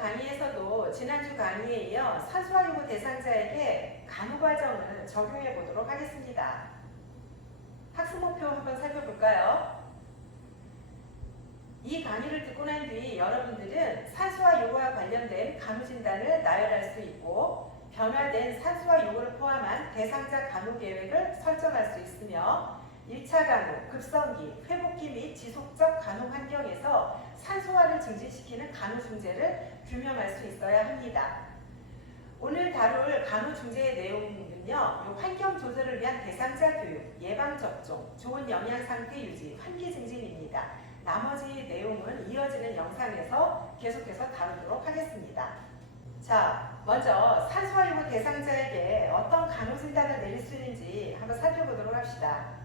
강의에서도 지난주 강의에 이어 산소화 요구 대상자에게 간호 과정을 적용해 보도록 하겠습니다. 학습 목표 한번 살펴볼까요? 이 강의를 듣고 난 뒤 여러분들은 산소화 요구와 관련된 간호 진단을 나열할 수 있고 변화된 산소화 요구를 포함한 대상자 간호 계획을 설정할 수 있으며 1차 간호, 급성기, 회복기 및 지속적 간호 환경에서 산소화를 증진시키는 간호 중재를 규명할 수 있어야 합니다. 오늘 다룰 간호 중재의 내용은요, 환경 조절을 위한 대상자 교육, 예방 접종, 좋은 영양 상태 유지, 환기 증진입니다. 나머지 내용은 이어지는 영상에서 계속해서 다루도록 하겠습니다. 자, 먼저 산소화 요구 대상자에게 어떤 간호 진단을 내릴 수 있는지 한번 살펴보도록 합시다.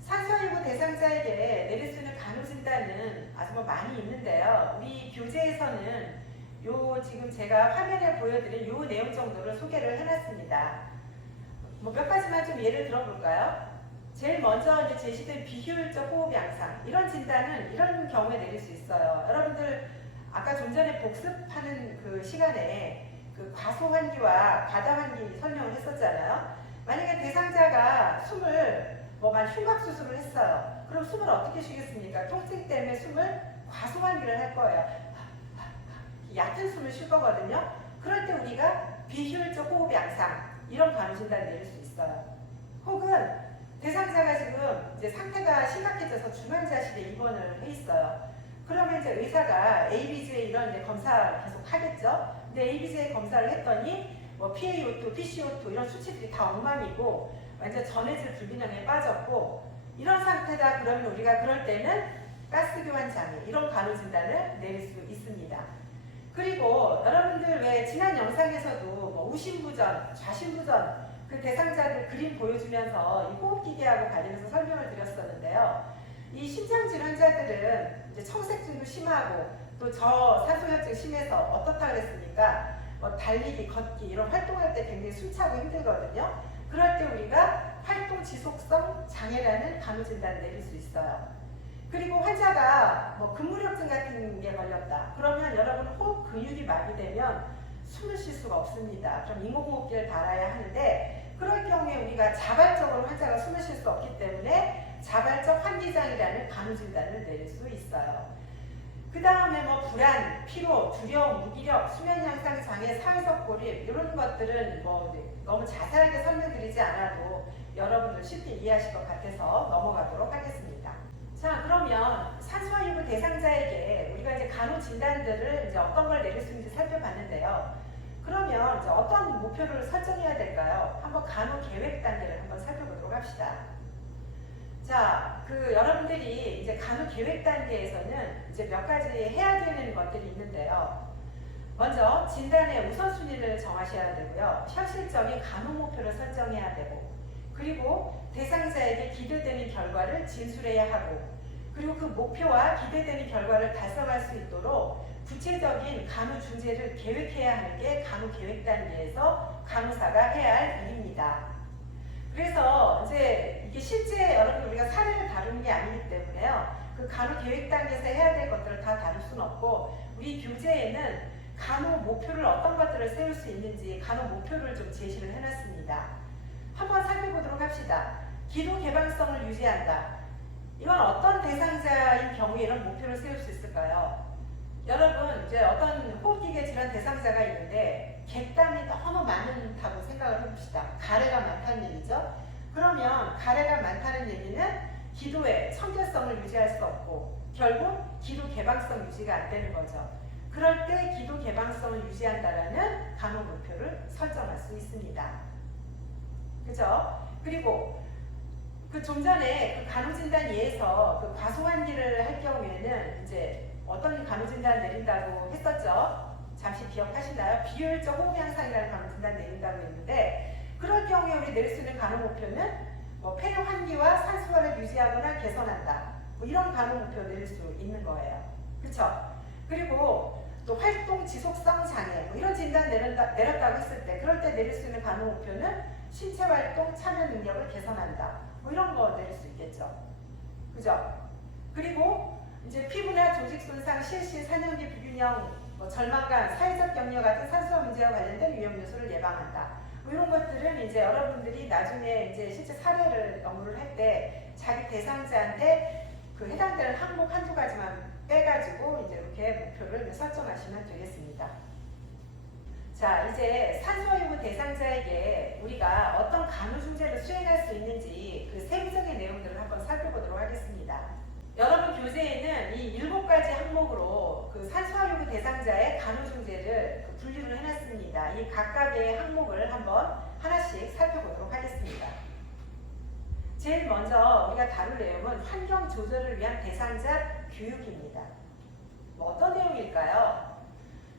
산소화 요구 대상자에게 내릴 수 있는 간호 진단은 아주 많이 있는데요. 우리 교재에서는 지금 제가 화면에 보여드린 요 내용 정도를 소개를 해놨습니다. 몇 가지만 좀 예를 들어볼까요? 제일 먼저 이제 제시된 비효율적 호흡 양상, 이런 진단은 이런 경우에 내릴 수 있어요. 여러분들 아까 좀 전에 복습하는 그 시간에 그 과소환기와 과다환기 설명을 했었잖아요. 만약에 대상자가 숨을 흉곽수술을 했어요. 그럼 숨을 어떻게 쉬겠습니까? 통증 때문에 숨을 과소환기를 할 거예요. 얕은 숨을 쉴 거거든요. 그럴 때 우리가 비효율적 호흡 양상, 이런 간호 진단을 내릴 수 있어요. 혹은 대상자가 지금 이제 상태가 심각해져서 중환자실에 입원을 해 있어요. 그러면 이제 의사가 ABGA 이런 이제 검사를 계속 하겠죠. 근데 ABGA 검사를 했더니 PaO2, PCO2 이런 수치들이 다 엉망이고 완전 전해질 불균형에 빠졌고 이런 상태다. 그러면 우리가 그럴 때는 가스 교환 장애, 이런 간호 진단을 내릴 수 있습니다. 그리고 여러분들 왜 지난 영상에서도 우심부전, 좌심부전 그 대상자들 그림 보여주면서 이 호흡기계하고 관련해서 설명을 드렸었는데요. 이 심장질환자들은 이제 청색증도 심하고 또 저산소혈증 심해서 어떻다 그랬습니까? 달리기, 걷기 이런 활동할 때 굉장히 숨차고 힘들거든요. 그럴 때 우리가 활동 지속성 장애라는 간호 진단을 내릴 수 있어요. 그리고 환자가 근무력증 같은 게 걸렸다. 그러면 여러분 호흡 근육이 마비되면 숨을 쉴 수가 없습니다. 그럼 인공호흡기를 달아야 하는데 그럴 경우에 우리가 자발적으로 환자가 숨을 쉴 수 없기 때문에 자발적 환기장애라는 간호 진단을 내릴 수 있어요. 그 다음에 불안, 피로, 두려움, 무기력, 수면 양상 장애, 사회적 고립 이런 것들은 너무 자세하게 설명드리지 않아도 여러분들 쉽게 이해하실 것 같아서 넘어가도록 하겠습니다. 자, 그러면 산소화 요구 대상자에게 우리가 이제 간호 진단들을 이제 어떤 걸 내릴 수 있는지 살펴봤는데요. 그러면 이제 어떤 목표를 설정해야 될까요? 한번 간호 계획 단계를 한번 살펴보도록 합시다. 자, 여러분들이 이제 간호 계획 단계에서는 이제 몇 가지 해야 되는 것들이 있는데요. 먼저 진단의 우선순위를 정하셔야 되고요. 현실적인 간호 목표를 설정해야 되고, 그리고 대상자에게 기대되는 결과를 진술해야 하고, 그리고 그 목표와 기대되는 결과를 달성할 수 있도록 구체적인 간호 중재를 계획해야 하는 게 간호 계획 단계에서 간호사가 해야 할 일입니다. 그래서 이제 이게 실제 여러분 우리가 사례를 다루는 게 아니기 때문에요. 그 간호 계획 단계에서 해야 될 것들을 다 다룰 수는 없고 우리 교재에는 간호 목표를 어떤 것들을 세울 수 있는지 간호 목표를 좀 제시를 해놨습니다. 한번 살펴보도록 합시다. 기도 개방성을 유지한다. 이건 어떤 대상자인 경우에 이런 목표를 세울 수 있을까요? 여러분 이제 어떤 호흡기계 질환 대상자가 있는데 객담이 너무 많다고 생각을 해봅시다. 가래가 많다는 얘기죠. 그러면 가래가 많다는 얘기는 기도의 청결성을 유지할 수 없고 결국 기도 개방성 유지가 안 되는 거죠. 그럴 때 기도 개방성을 유지한다라는 간호 목표를 설정할 수 있습니다. 그죠? 그리고 좀 전에 그 간호진단 예에서 그 과소환기를 할 경우에는 이제 어떤 간호진단 내린다고 했었죠? 잠시 기억하시나요? 비효율적 호흡 양상이라는 간호진단 내린다고 했는데 그럴 경우에 우리 내릴 수 있는 간호 목표는 폐렴 환기와 산소화를 유지하거나 개선한다. 이런 간호 목표 내릴 수 있는 거예요. 그렇죠? 그리고 또 활동 지속성 장애 이런 진단 내렸다고 했을 때 그럴 때 내릴 수 있는 간호 목표는 신체 활동 참여 능력을 개선한다. 이런 거 내릴 수 있겠죠. 그죠? 그리고 이제 피부나 조직 손상, 실시, 사년기 불균형, 절망감, 사회적 격려 같은 산소화 문제와 관련된 위험 요소를 예방한다. 이런 것들은 이제 여러분들이 나중에 이제 실제 사례를 연구를 할 때 자기 대상자한테 그 해당되는 항목 한두 가지만 빼가지고 이제 이렇게 목표를 설정하시면 되겠습니다. 자, 이제 산소화 요구 대상자에게 우리가 어떤 간호중재를 수행할 수 있는지 그 세부적인 내용들을 한번 살펴보도록 하겠습니다. 여러분 교재에는 이 7가지 항목으로 그 산소화 요구 대상자의 간호중재를 분류를 해놨습니다. 이 각각의 항목을 한번 하나씩 살펴보도록 하겠습니다. 제일 먼저 우리가 다룰 내용은 환경 조절을 위한 대상자 교육입니다. 뭐 어떤 내용일까요?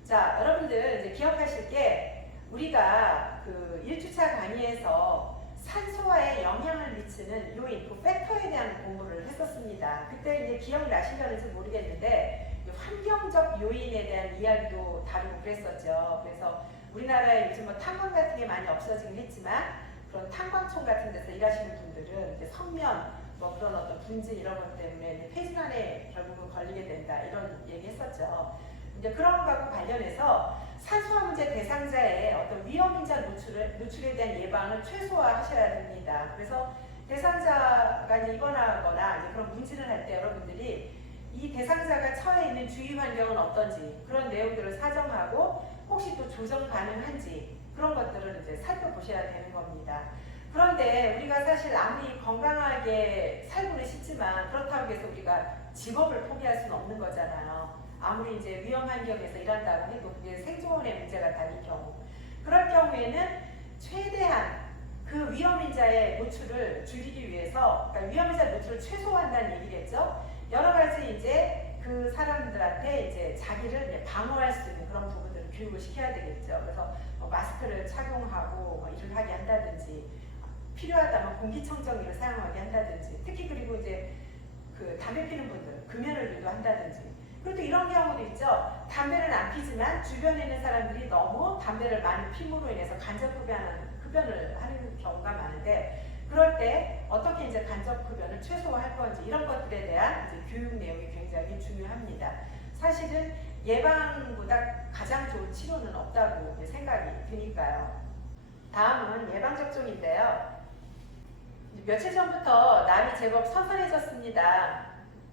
자, 여러분들 이제 기억하실 게 우리가 그 1주차 강의에서 산소화에 영향을 미치는 요인, 그 팩터에 대한 공부를 했었습니다. 그때 이제 기억나시는지 모르겠는데 환경적 요인에 대한 이야기도 다루고 그랬었죠. 그래서 우리나라에 요즘 뭐 탄광 같은 게 많이 없어지긴 했지만 그런 탄광촌 같은 데서 일하시는 분들은 이제 성면, 뭐 그런 어떤 분진 이런 것 때문에 폐질환에 결국은 걸리게 된다 이런 얘기 했었죠. 이제 그런 거하고 관련해서 산소화 문제 대상자의 어떤 위험인자 노출에 대한 예방을 최소화하셔야 됩니다. 그래서 대상자가 이제 입원하거나 이제 그런 문진을 할 때 여러분들이 이 대상자가 처해 있는 주위 환경은 어떤지 그런 내용들을 사정하고 혹시 또 조정 가능한지 그런 것들을 이제 살펴보셔야 되는 겁니다. 그런데 우리가 사실 아무리 건강하게 살고는 싶지만 그렇다고 해서 우리가 직업을 포기할 수는 없는 거잖아요. 아무리 이제 위험 환경에서 일한다고 해도 그게 생존의 문제가 다를 경우 그럴 경우에는 최대한 그 위험인자의 노출을 줄이기 위해서 그러니까 위험인자 노출을 최소화한다는 얘기겠죠. 여러 가지 이제 그 사람들한테 이제 자기를 이제 방어할 수 있는 그런 부분들을 교육을 시켜야 되겠죠. 그래서 뭐 마스크를 착용하고 뭐 일을 하게 한다든지 필요하다면 공기청정기를 사용하게 한다든지 특히 그리고 이제 그 담배 피는 분들 금연을 유도한다든지 그리고 또 이런 경우도 있죠. 담배를 안 피지만 주변에 있는 사람들이 너무 담배를 많이 피므로 인해서 간접 흡연을 하는 경우가 많은데 그럴 때 어떻게 이제 간접 흡연을 최소화할 건지 이런 것들에 대한 이제 교육 내용이 굉장히 중요합니다. 사실은 예방보다 가장 좋은 치료는 없다고 생각이 드니까요. 다음은 예방접종인데요. 며칠 전부터 날이 제법 선선해졌습니다.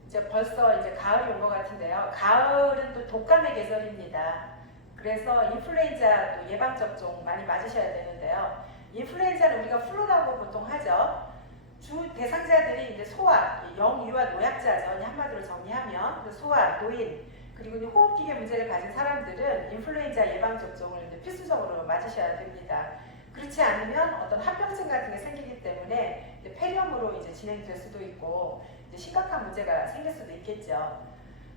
이제 벌써 이제 가을이 온 것 같은데요. 가을은 또 독감의 계절입니다. 그래서 인플루엔자 또 예방접종 많이 맞으셔야 되는데요. 인플루엔자는 우리가 플루라고 보통 하죠. 주 대상자들이 이제 소아, 영유아 노약자죠. 한마디로 정리하면 소아, 노인, 그리고 호흡기계 문제를 가진 사람들은 인플루엔자 예방접종을 이제 필수적으로 맞으셔야 됩니다. 그렇지 않으면 어떤 합병증 같은 게 생기기 때문에 이제 폐렴으로 이제 진행될 수도 있고 이제 심각한 문제가 생길 수도 있겠죠.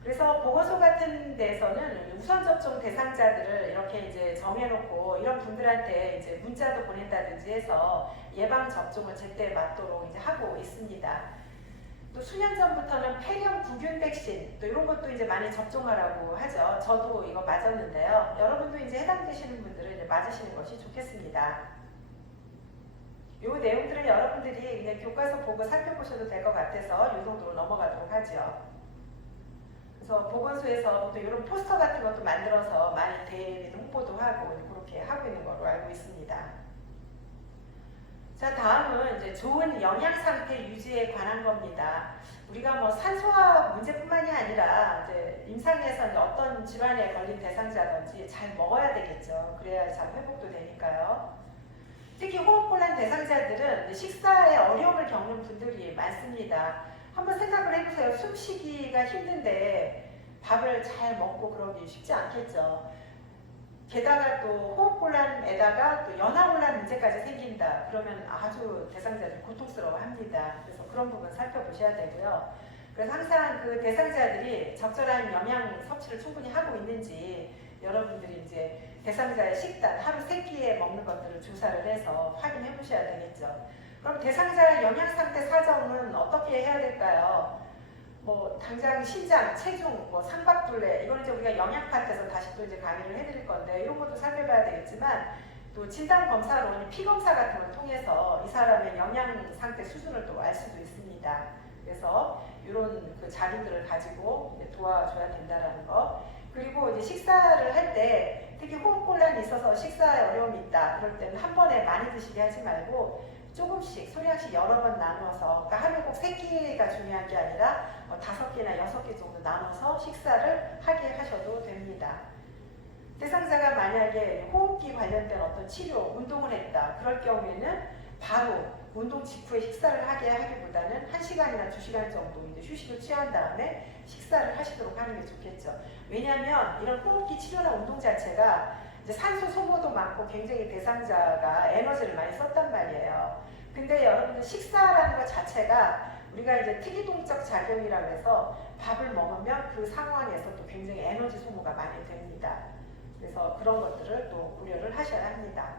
그래서 보건소 같은 데서는 우선 접종 대상자들을 이렇게 이제 정해놓고 이런 분들한테 이제 문자도 보낸다든지 해서 예방 접종을 제때 맞도록 이제 하고 있습니다. 또 수년 전부터는 폐렴 구균 백신 또 이런 것도 이제 많이 접종하라고 하죠. 저도 이거 맞았는데요. 여러분도 이제 해당되시는 분들은 이제 맞으시는 것이 좋겠습니다. 이 내용들은 여러분들이 그냥 교과서 보고 살펴보셔도 될 것 같아서 이 정도로 넘어가도록 하죠. 그래서 보건소에서 또 이런 포스터 같은 것도 만들어서 많이 대회 홍보도 하고 그렇게 하고 있는 걸로 알고 있습니다. 자, 다음은 이제 좋은 영양 상태 유지에 관한 겁니다. 우리가 뭐 산소화 문제뿐만이 아니라 이제 임상에서 이제 어떤 질환에 걸린 대상자든지 잘 먹어야 되겠죠. 그래야 잘 회복도 되니까요. 특히 호흡곤란 대상자들은 식사에 어려움을 겪는 분들이 많습니다. 한번 생각을 해보세요. 숨쉬기가 힘든데 밥을 잘 먹고 그러기 쉽지 않겠죠. 게다가 또 호흡곤란에다가 또 연화곤란 문제까지 생긴다. 그러면 아주 대상자들 고통스러워합니다. 그래서 그런 부분 살펴보셔야 되고요. 그래서 항상 그 대상자들이 적절한 영양 섭취를 충분히 하고 있는지 여러분들이 이제 대상자의 식단 하루 3끼에 먹는 것들을 조사를 해서 확인해 보셔야 되겠죠. 그럼 대상자의 영양 상태 사정은 어떻게 해야 될까요? 뭐 당장 신장, 체중, 뭐 삼박둘레 이거는 이제 우리가 영양 파트에서 다시 또 이제 강의를 해드릴 건데 이런 것도 살펴봐야 되겠지만 또 진단 검사로 피 검사 같은 걸 통해서 이 사람의 영양 상태 수준을 또 알 수도 있습니다. 그래서 이런 그 자료들을 가지고 이제 도와줘야 된다라는 거. 그리고 이제 식사를 할 때 특히 호흡곤란이 있어서 식사에 어려움이 있다. 그럴 때는 한 번에 많이 드시게 하지 말고 조금씩 소량씩 여러 번 나눠서, 그러니까 하루에 꼭 3끼가 중요한 게 아니라 5끼나 6끼 정도 나눠서 식사를 하게 하셔도 됩니다. 대상자가 만약에 호흡기 관련된 어떤 치료, 운동을 했다. 그럴 경우에는 바로 운동 직후에 식사를 하게 하기보다는 1시간이나 2시간 정도 이제 휴식을 취한 다음에 식사를 하시도록 하는 게 좋겠죠. 왜냐하면 이런 호흡기 치료나 운동 자체가 이제 산소 소모도 많고 굉장히 대상자가 에너지를 많이 썼단 말이에요. 근데 여러분들 식사라는 것 자체가 우리가 이제 특이동적 작용이라고 해서 밥을 먹으면 그 상황에서 또 굉장히 에너지 소모가 많이 됩니다. 그래서 그런 것들을 또 고려를 하셔야 합니다.